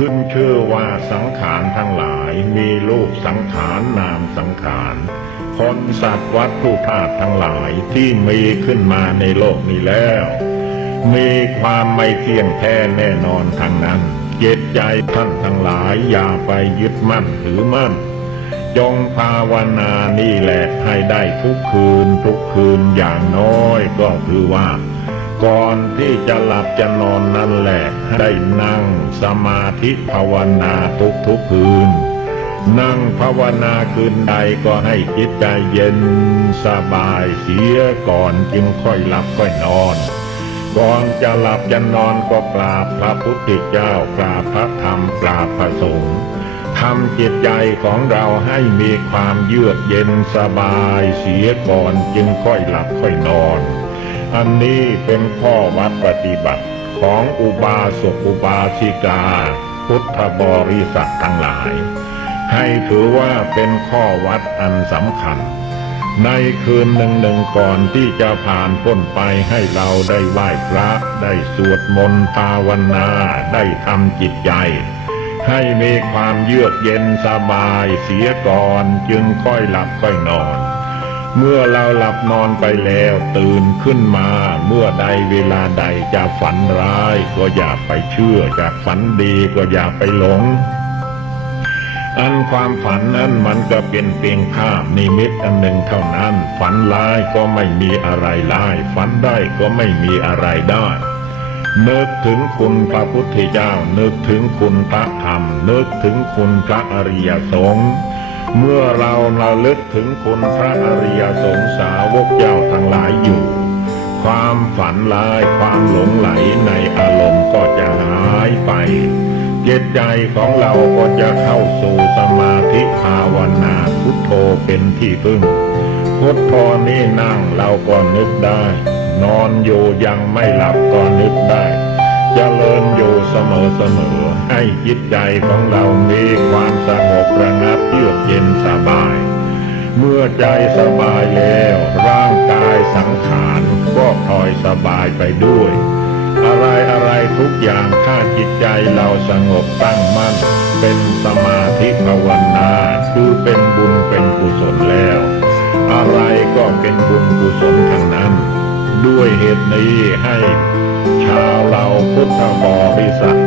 ขึ้นชื่อว่าสังขารทั้งหลายมีรูปสังขารนามสังขารคนสัตว์วัตถุธาตุทั้งหลายที่มีขึ้นมาในโลกนี้แล้วมีความไม่เที่ยงแท้แน่นอนทั้งนั้นจิตใจท่านทั้งหลายอย่าไปยึดมั่นถือมั่นจงภาวนานี่แหละให้ได้ทุกคืนอย่างน้อยก็คือว่าก่อนที่จะหลับจะนอนนั่นแหละได้นั่งสมาธิภาวนาทุกคืนนั่งภาวนาคืนใดก็ให้จิตใจเย็นสบายเสียก่อนจึงค่อยหลับค่อยนอนก่อนจะหลับจะนอนก็กราบพระพุทธเจ้ากราบพระธรรมกราบพระสงฆ์ทำจิตใจของเราให้มีความเยือกเย็นสบายเสียก่อนจึงค่อยหลับค่อยนอนอันนี้เป็นข้อวัดปฏิบัติของอุบาสกอุบาสิกาพุทธบริษัททั้งหลายให้ถือว่าเป็นข้อวัดอันสำคัญในคืนหนึ่งก่อนที่จะผ่านพ้นไปให้เราได้ไหว้พระได้สวดมนต์ภาวนาได้ทำจิตใจให้มีความเยือกเย็นสบายเสียก่อนจึงค่อยหลับค่อยนอนเมื่อเราหลับนอนไปแล้วตื่นขึ้นมาเมื่อใดเวลาใดจะฝันร้ายก็อย่าไปเชื่อจะฝันดีก็อย่าไปหลงอันความฝันนั้นมันก็เป็นเพียงภาพนิมิตอันหนึ่งเท่านั้นฝันร้ายก็ไม่มีอะไรร้ายฝันได้ก็ไม่มีอะไรได้นึกถึงคุณพระพุทธเจ้านึกถึงคุณพระธรรมนึกถึงคุณพระอริยสงฆ์เมื่อเราระลึกถึงคุณพระอริยสงฆ์สาวกเจ้าทั้งหลายอยู่ความฝันร้ายความหลงไหลในอารมณ์ก็จะหายไปจิตใจของเราก็จะเข้าสู่สมาธิภาวนาพุทโธเป็นที่พึ่งพุทโธนี่นั่งเราก็นึกได้นอนอยู่ยังไม่หลับก็นึกได้เจริญอยู่เสมอให้จิตใจของเรามีความสงบระงับเยือกเย็นสบายเมื่อใจสบายแล้วร่างกายสังขารก็พลอยสบายไปด้วยอะไรทุกอย่างถ้าจิตใจเราสงบตั้งมั่นเป็นสมาธิภาวนาคือเป็นบุญเป็นกุศลแล้วอะไรก็เป็นบุญกุศลทั้งนั้นด้วยเหตุนี้ให้ชาวเราพุทธบริษัท